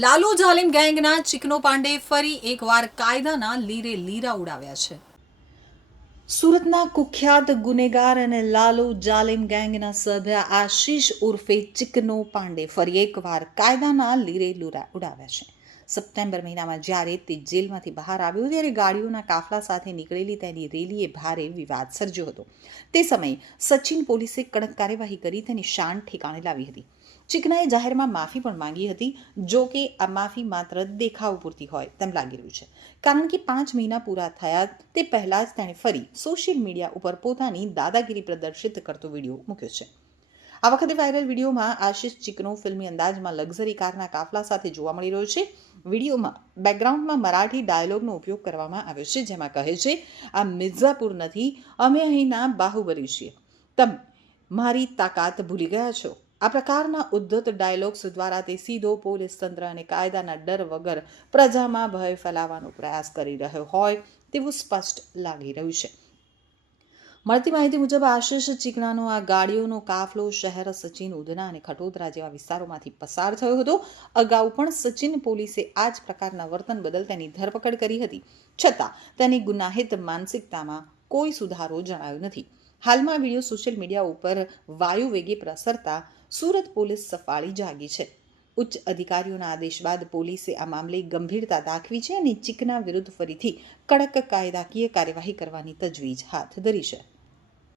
લાલુ જાલિમ ગેંગના ચિકનો પાંડે ફરી એકવાર કાયદાના લીરે લીરા ઉડાવ્યા છે. સુરતના કુખ્યાત ગુનેગાર અને લાલુ જાલિમ ગેંગના સભ્ય આશીષ ઉર્ફે ચિકનો પાંડે ફરી એકવાર કાયદાના લીરે લીરા ઉડાવ્યા છે. સપ્ટેમ્બર મહિનામાં જ્યારે તે જેલમાંથી બહાર આવ્યો ત્યારે ગાડીઓના કાફલા સાથે નીકળેલી તેની રેલીએ ભારે વિવાદ સર્જ્યો હતો. તે સમયે સચિન પોલીસે કડક કાર્યવાહી કરી તેની શાન ઠેકાણે લાવી હતી. ચિકનાએ જાહેરમાં માફી પણ માંગી હતી, જો કે આ માફી માત્ર દેખાવ પૂરતી હોય તેમ લાગી રહ્યું છે. કારણ કે પાંચ મહિના પૂરા થયા તે પહેલાં જ તેણે ફરી સોશિયલ મીડિયા ઉપર પોતાની દાદાગીરી પ્રદર્શિત કરતો વીડિયો મૂક્યો છે. આ વખતે વાયરલ વિડીયોમાં આશિષ ચિકનો ફિલ્મી અંદાજમાં લક્ઝરી કારના કાફલા સાથે જોવા મળી રહ્યો છે. વિડીયોમાં બેકગ્રાઉન્ડમાં મરાઠી ડાયલોગનો ઉપયોગ કરવામાં આવ્યો છે, જેમાં કહે છે, આ મિર્ઝાપુર નથી, અમે અહીંના બાહુબલી છીએ. તમે મારી તાકાત ભૂલી ગયા છો. આ પ્રકારના ઉદ્ધત ડાયલોગ્સ દ્વારા તે સીધો પોલીસ તંત્ર અને કાયદાના ડર વગર પ્રજામાં ભય ફેલાવવાનો પ્રયાસ કરી રહ્યો હોય તેવું સ્પષ્ટ લાગી રહ્યું છે. મળતી માહિતી મુજબ આશિષ ચીકણાનો આ ગાડીઓનો કાફલો શહેર સચિન ઉધના અને ખટોદરા જેવા વિસ્તારોમાંથી પસાર થયો હતો. અગાઉ પણ સચિન પોલીસે આ જ પ્રકારના વર્તન બદલ તેની ધરપકડ કરી હતી. છતાં તેની ગુનાહિત માનસિકતામાં કોઈ સુધારો જણાયો નથી. હાલમાં વીડિયો સોશિયલ મીડિયા ઉપર વાયુ વેગે પ્રસરતા સુરત પોલીસ સફાળી જાગી છે. ઉચ્ચ અધિકારીઓના આદેશ બાદ પોલીસે આ મામલે ગંભીરતા દાખવી છે અને ચીકના વિરુદ્ધ ફરીથી કડક કાયદાકીય કાર્યવાહી કરવાની તજવીજ હાથ ધરી છે.